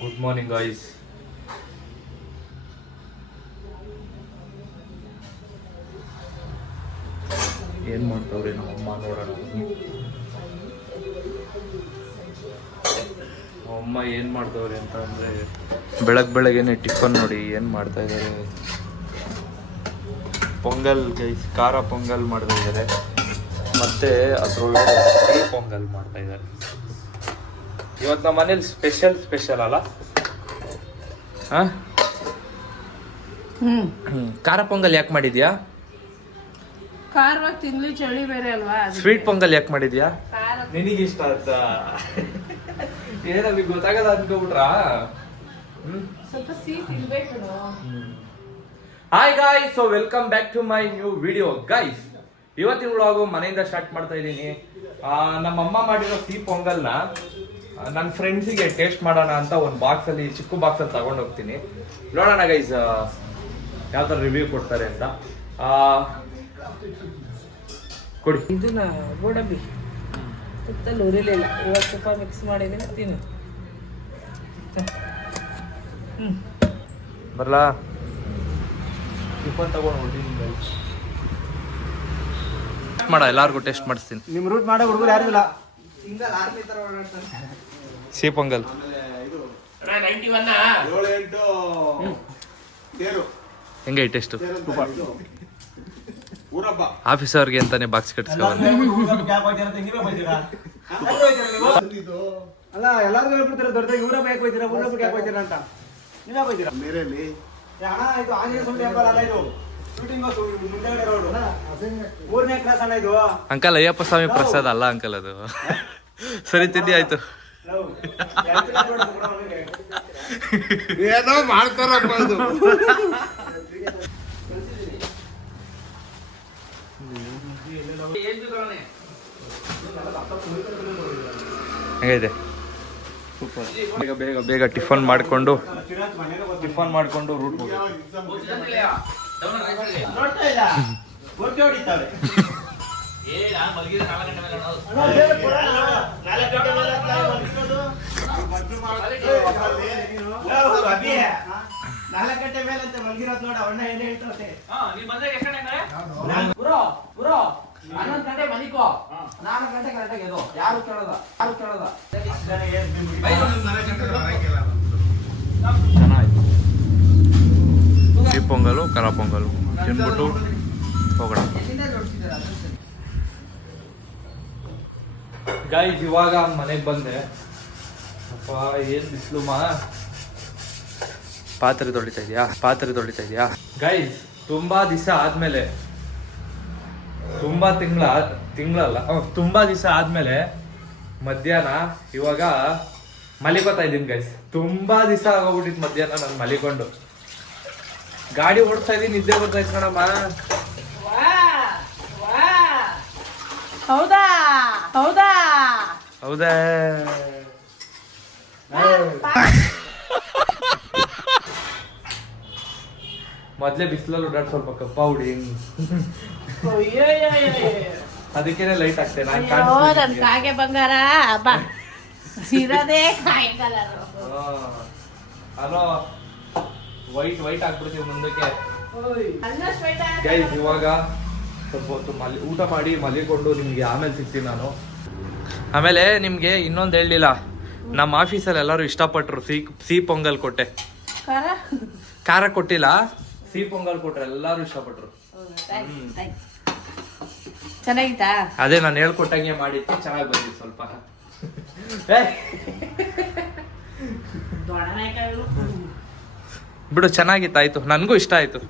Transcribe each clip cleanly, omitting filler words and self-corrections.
Good morning guys. ಏನು ಮಾಡ್ತಾವ್ರೆ ನಮ್ಮಮ್ಮ ನೋಡೋಣ. ಅಮ್ಮ ಏನು ಮಾಡ್ತಾವ್ರೆ ಅಂತ ಅಂದರೆ ಬೆಳಗ್ಗೆನೆ ಟಿಫನ್ ನೋಡಿ ಏನು ಮಾಡ್ತಾ ಇದ್ದಾರೆ. ಪೊಂಗಲ್ ಗೈಸ್, ಖಾರ ಪೊಂಗಲ್ ಮಾಡ್ತಾ ಇದ್ದಾರೆ, ಮತ್ತು ಅದರೊಳಗೆ ಸಿಹಿ ಪೊಂಗಲ್ ಮಾಡ್ತಾ ಇದ್ದಾರೆ. ಇವತ್ತು ನಮ್ಮ ಮನೇಲಿ ಸ್ಪೆಷಲ್ ಅಲ್ಲ. ಹಾಂ, ಖಾರ ಪೊಂಗಲ್ ಯಾಕೆ ಮಾಡಿದ್ಯಾ? ಖಾರವಾಗಿ ತಿನ್ಲಿ, ಚಳಿ ಬೇರೆ ಅಲ್ವಾ. ಸ್ವೀಟ್ ಪೊಂಗಲ್ ಯಾಕೆ ಮಾಡಿದ್ಯಾ? ನಿನಗೆ ಇಷ್ಟ ಅಂತ ಏನವಿ ಗೊತ್ತಾಗಲ್ಲ ಅನ್ಕೋಬಿಟ್ರಾ? ಸ್ವಲ್ಪ ಸಿಹಿ ತಿನ್ಬೇಕು. Hi guys, so welcome back to my new video guys. ಇವತ್ತಿನ ವ್ಲಾಗು ಮನೆಯಿಂದ ಸ್ಟಾರ್ಟ್ ಮಾಡ್ತಾ ಇದ್ದೀನಿ. ನಮ್ಮಮ್ಮ ಮಾಡಿರೋ ಸಿಹಿ ಪೊಂಗಲ್ನ ನನ್ನ ಫ್ರೆಂಡ್ಸಿಗೆ ಟೇಸ್ಟ್ ಮಾಡೋಣ ಅಂತ ಒಂದು ಬಾಕ್ಸಲ್ಲಿ, ಚಿಕ್ಕ ಬಾಕ್ಸಲ್ಲಿ ತಗೊಂಡು ಹೋಗ್ತೀನಿ. ನೋಡೋಣ ಗೈಸ್ ಯಾವ ಥರ ರಿವ್ಯೂ ಕೊಡ್ತಾರೆ ಅಂತ. ಕೊಡಿ. ಇದನ್ನ ಗೋಡಂಬಿ ಸುತ್ತಲ್ಲಿ ಉರಿಲಿಲ್ಲ, ಇವತ್ತು ಸ್ವಲ್ಪ ಮಿಕ್ಸ್ ಮಾಡಿದ್ದೀನಿ, ತಿನ್ನು. ಬರಲಾ? ಟಿಫನ್ ತಗೊಂಡು ಹೊಡ್ತೀನಿ ಮಾಡ, ಎಲ್ಲಾರ್ಗು ಟೇಸ್ಟ್ ಮಾಡಿಸ್ತೀನಿ. ನಿಮ್ ರೂಟ್ ಮಾಡೋ ಹುಡುಗರು ಯಾರು ಇಲ್ಲ. ಸಿಹಿ ಪೊಂಗಲ್ ಹೆಂಗೆ ಟೇಸ್ಟು? ಆಫೀಸರ್ಗೆ ಅಂತಾನೆ ಬಾಕ್ಸ್ ಕಟ್ಸ್ಕೊಳ್ಳ. ಅಲ್ಲ, ಎಲ್ಲಾರ್ಗು ಹೇಳ್ಬಿಡ್ತಾರೆ ದೊಡ್ಡದಾಗಿ, ಊರಬ್ಬ ಯಾಕೆ ಹೋಯ್ತೀರಾ, ಊರಬ್ಬ ಯಾಕೆ ಹೋಯ್ತೀರಾ ಅಂತ. ನೀವ್ ಯಾಕೆ ಹೋಯ್ತೀರಾ? ಮೇರೆಯಲ್ಲಿ ಅಣ್ಣ, ಇದು ಆಂಜನೇಯ ಸ್ವಾಮಿ ಟೆಂಪಲ್ ಅಲ್ಲ, ಇದು ಶೂಟಿಂಗ್ ಮುಂದೆಗಡೆ ರೋಡ್ 3ನೇ ಕ್ಲಾಸ್ ಅಣ್ಣ ಇದು. ಅಂಕಲ್ ಅಯ್ಯಪ್ಪ ಸ್ವಾಮಿ ಪ್ರಸಾದ ಅಲ್ಲ ಅಂಕಲ್, ಅದು ಸರಿ ತಿಂಡಿ ಆಯ್ತು. ಏನೋ ಮಾಡ್ತಾರಪ್ಪ ಅದು. ಹೆಂಗೈತೆ? ಬೇಗ ಬೇಗ ಬೇಗ ಟಿಫನ್ ಮಾಡಿಕೊಂಡು ರೂಟ್ ಗಂಟೆ ಮೇಲೆ ಅಂತ ಮಲಗಿರೋದು ನೋಡ, ಅಣ್ಣ ಏನೇ ಹೇಳ್ತಾರೆ. 11 ಗಂಟೆ ಮಲಿಕೋ, 4 ಗಂಟೆ ಕರೆಕ್ಟಾಗಿ ಎದ್ದು, ಯಾರು ಕೇಳೋದ. ಚೆನ್ನಾಯ್ತು. ಸಿಹಿ ಪೊಂಗಲು, ಖಾರ ಪೊಂಗಲು ತಿನ್ಬಿಟ್ಟು ಹೋಗೋಣ ಗೈಸ್. ಇವಾಗ ಮನೆಗೆ ಬಂದೆ. ಅಪ್ಪ ಏನ್ ಬಿಸಿಲುಮ್ಮ. ಪಾತ್ರೆ ತೊಳಿತಾ ಇದೆಯಾ ಗೈಸ್? ತುಂಬಾ ದಿವಸ ಆದ್ಮೇಲೆ, ತುಂಬಾ ದಿವಸ ಆದ್ಮೇಲೆ ಮಧ್ಯಾಹ್ನ ಇವಾಗ ಮಲಿಕೋತಾ ಇದ್ದೀನಿ ಗೈಸ್. ತುಂಬಾ ದಿವಸ ಆಗೋಗ್ಬಿಟ್ಟಿತ್ತು ಮಧ್ಯಾಹ್ನ ನಾನು ಮಲಿಕೊಂಡು. ಗಾಡಿ ಓಡಿಸ್ತಾ ಇದ್ದೀನಿ, ನಿದ್ದೆ ಬರ್ತಾ ಇತ್ತು ಕಣಮ್ಮ. ಹೌದಾ? ಮೊದ್ಲೇ ಬಿಸಿಲಲ್ಲಿ ಓಡಾಡ್ ಸ್ವಲ್ಪ ಕಪ್ಪ ಹುಡಿ, ಅದಕ್ಕೇನೆ ಲೈಟ್ ಆಗ್ತೇನೆ ನನ್ ಕಾಗೆ ಬಂಗಾರ ಬಾ, ಸಿರದೇ ಕಾಯಿ ಕಲರ್. ಅಲೋ, ವೈಟ್ ಹಾಕ್ಬಿಡ್ತೀವಿ ಮುಂದಕ್ಕೆ ಗೈಸ್. ಇವಾಗ ಸ್ವಲ್ಪ ಹೊತ್ತು ಊಟ ಮಾಡಿ ಮಲಿಕೊಂಡು ನಿಮ್ಗೆ ಆಮೇಲೆ ಸಿಗ್ತೀನಿ ನಾನು. ಆಮೇಲೆ ನಿಮ್ಗೆ ಇನ್ನೊಂದು ಹೇಳಲಿಲ್ಲ, ನಮ್ಮ ಆಫೀಸಲ್ಲಿ ಎಲ್ಲರೂ ಇಷ್ಟಪಟ್ರು ಸಿಹಿ ಪೊಂಗಲ್ ಕೊಟ್ಟೆ. ಖಾರ ಕೊಟ್ಟಿಲ್ಲ, ಸಿಹಿ ಪೊಂಗಲ್ ಕೊಟ್ರೆ ಎಲ್ಲರೂ ಇಷ್ಟಪಟ್ರು. ಚೆನ್ನಾಗಿತ್ತಾ? ಅದೇ ನಾನು ಹೇಳ್ಕೊಟ್ಟಂಗೆ ಮಾಡಿತ್ತು, ಚೆನ್ನಾಗಿ ಬಂದಿತ್ತು ಸ್ವಲ್ಪ. ಬಿಡು, ಚೆನ್ನಾಗಿತ್ತಾಯ್ತು, ನನಗೂ ಇಷ್ಟ ಆಯ್ತು.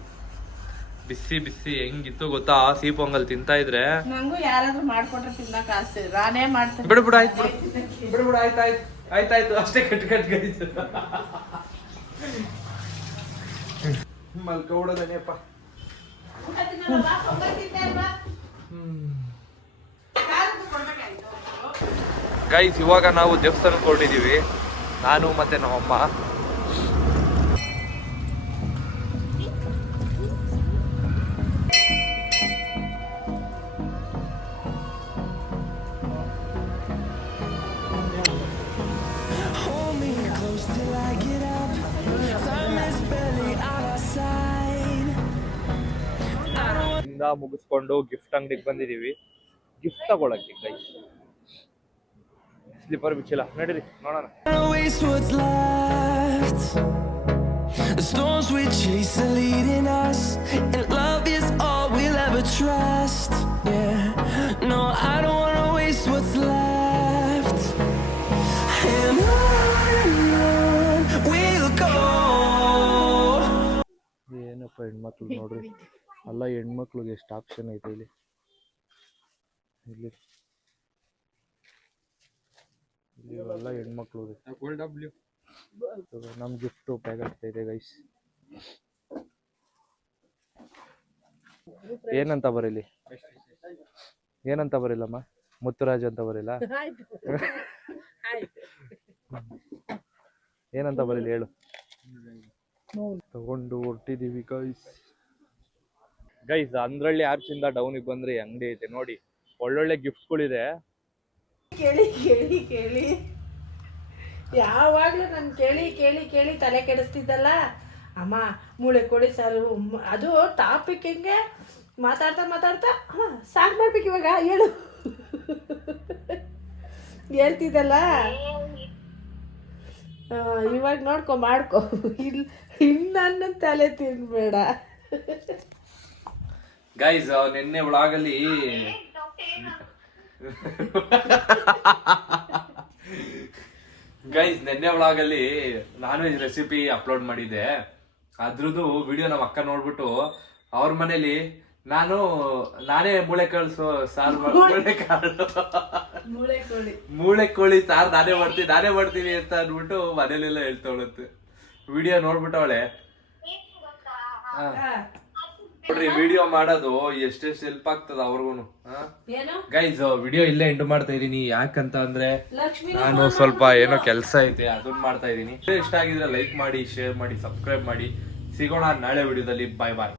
ಬಿಸಿ ಹೆಂಗಿತ್ತು ಗೊತ್ತಾ ಸಿಹಿ ಪೊಂಗಲ್ ತಿಂತಾ ಇದ್ರೆ. ನಂಗೂ ಯಾರಾದ್ರೂ ಮಾಡ್ಕೊಟ್ರೆ ತಿನ್ನಕ್ ಆಸೆ, ನಾನೇ ಮಾಡ್ತೇನೆ. ಬಿಡು ಆಯ್ತಾಯ್ತು ಅಷ್ಟೇ. Cut guys, ಮಲ್ಕೊಬಿಡೋದನೇಪ್ಪ. ಗೈಸ್, ಇವಾಗ ನಾವು ದೇವಸ್ಥಾನಕ್ಕೆ ಹೊರಟಿದ್ದೀವಿ, ನಾನು ಮತ್ತೆ ನಮ್ಮಮ್ಮ. ಮುಗಿಸ್ಕೊಂಡು ಗಿಫ್ಟ್ ಅಂಗಡಿಗೆ ಬಂದಿದೀವಿ. ಗಿಫ್ಟ್ ತಗೊಳಕ್ಕೆ ಕೈ ಸ್ಲಿಪ್ಪರ್ ಬಿಚ್ಚಿಲ್ಲ, ನಡೀರಿ ನೋಡೋಣ. Waste what's left. The storms we chase are leading us, and love is all we'll ever trust. Yeah, no, I don't wanna waste what's left. And on we'll go. ಏನಪ್ಪ ಹೆಣ್ಮಕ್ಳು ನೋಡ್ರಿ, ಅಲ್ಲ ಹೆಣ್ಮಕ್ಳಿಗೆ ಎಷ್ಟು ಆಪ್ಷನ್ ಐತೆ ಇಲ್ಲಿ. ಇವೆಲ್ಲ ಹೆಣ್ಮಕ್ಳು. ನಮ್ ಗಿಫ್ಟ್ ಪ್ಯಾಕೆಟ್ ಇದೆ ಗೈಸ್. ಏನಂತ ಬರೀಲಿ, ಏನಂತ ಬರೀಲಮ್ಮ? ಮುತ್ತುರಾಜ್ ಅಂತ ಬರೀಲ್ಲ, ಏನಂತ ಬರೀಲಿ ಹೇಳು. ತಗೊಂಡು ಹೊರಟಿದೀವಿ ಗೈಸ್. ಅಂದ್ರಳ್ಳಿ ಆರ್ಚ್ ಇಂದ ಡೌನಿಗೆ ಬಂದ್ರೆ ಅಂಗಡಿ ಐತೆ ನೋಡಿ, ಒಳ್ಳೊಳ್ಳೆ ಗಿಫ್ಟ್ಗಳಿದೆ. ಕೇಳಿ ಕೇಳಿ ಕೇಳಿ ಯಾವಾಗ್ಲೂ ನಾನು ಕೇಳಿ ಕೇಳಿ ಕೇಳಿ ತಲೆ ಕೆಡಿಸ್ತಿದ್ದಲ್ಲ ಅಮ್ಮ. ಮೂಳೆ ಕೋಳಿ ಸಾರು, ಅದು ಟಾಪಿಕ್ ಹಿಂಗೆ ಮಾತಾಡ್ತಾ ಮಾತಾಡ್ತಾ ಸಾಕು ಮಾಡ್ಬೇಕು ಇವಾಗ ಹೇಳು ಹೇಳ್ತಿದ್ದಲ್ಲ. ಇವಾಗ ನೋಡ್ಕೊ ಮಾಡ್ಕೊ, ಇನ್ನು ತಲೆ ತಿನ್ಬೇಡ ಗೈಸ್. ನಿನ್ನೆ ಒಳಗಲ್ಲಿ ಗೈಸ್ ನೆನ್ನೆ ಒಳಗಲ್ಲಿ ನಾನ್ ವೆಜ್ ರೆಸಿಪಿ ಅಪ್ಲೋಡ್ ಮಾಡಿದ್ದೆ. ಅದ್ರದ್ದು ವಿಡಿಯೋ ನಮ್ಮ ಅಕ್ಕ ನೋಡ್ಬಿಟ್ಟು ಅವ್ರ ಮನೇಲಿ ನಾನೇ ಮೂಳೆಕಾಳು ಸಾರು ಮೂಳೆ ಕೋಳಿ ಸಾರು ನಾನೇ ಮಾಡ್ತೀನಿ ಅಂತ ಅಂದ್ಬಿಟ್ಟು ಮನೇಲೆಲ್ಲ ಹೇಳ್ತಾವಳತ್ತೆ. ವಿಡಿಯೋ ನೋಡ್ಬಿಟ್ಟು ಅವಳೆ ನೋಡ್ರಿ, ವಿಡಿಯೋ ಮಾಡೋದು ಎಷ್ಟೆಷ್ಟು ಹೆಲ್ಪ್ ಆಗ್ತದ ಅವ್ರಿಗೂನು. ಗೈಸ್ ವಿಡಿಯೋ ಇಲ್ಲೇ ಎಂಡ್ ಮಾಡ್ತಾ ಇದೀನಿ. ಯಾಕಂತ ಅಂದ್ರೆ ನಾನು ಸ್ವಲ್ಪ ಏನೋ ಕೆಲಸ ಐತೆ, ಅದನ್ನ ಮಾಡ್ತಾ ಇದೀನಿ. ಇಷ್ಟ ಆಗಿದ್ರೆ ಲೈಕ್ ಮಾಡಿ, ಶೇರ್ ಮಾಡಿ, ಸಬ್ಸ್ಕ್ರೈಬ್ ಮಾಡಿ. ಸಿಗೋಣ ನಾಳೆ ವಿಡಿಯೋದಲ್ಲಿ. ಬಾಯ್ ಬಾಯ್.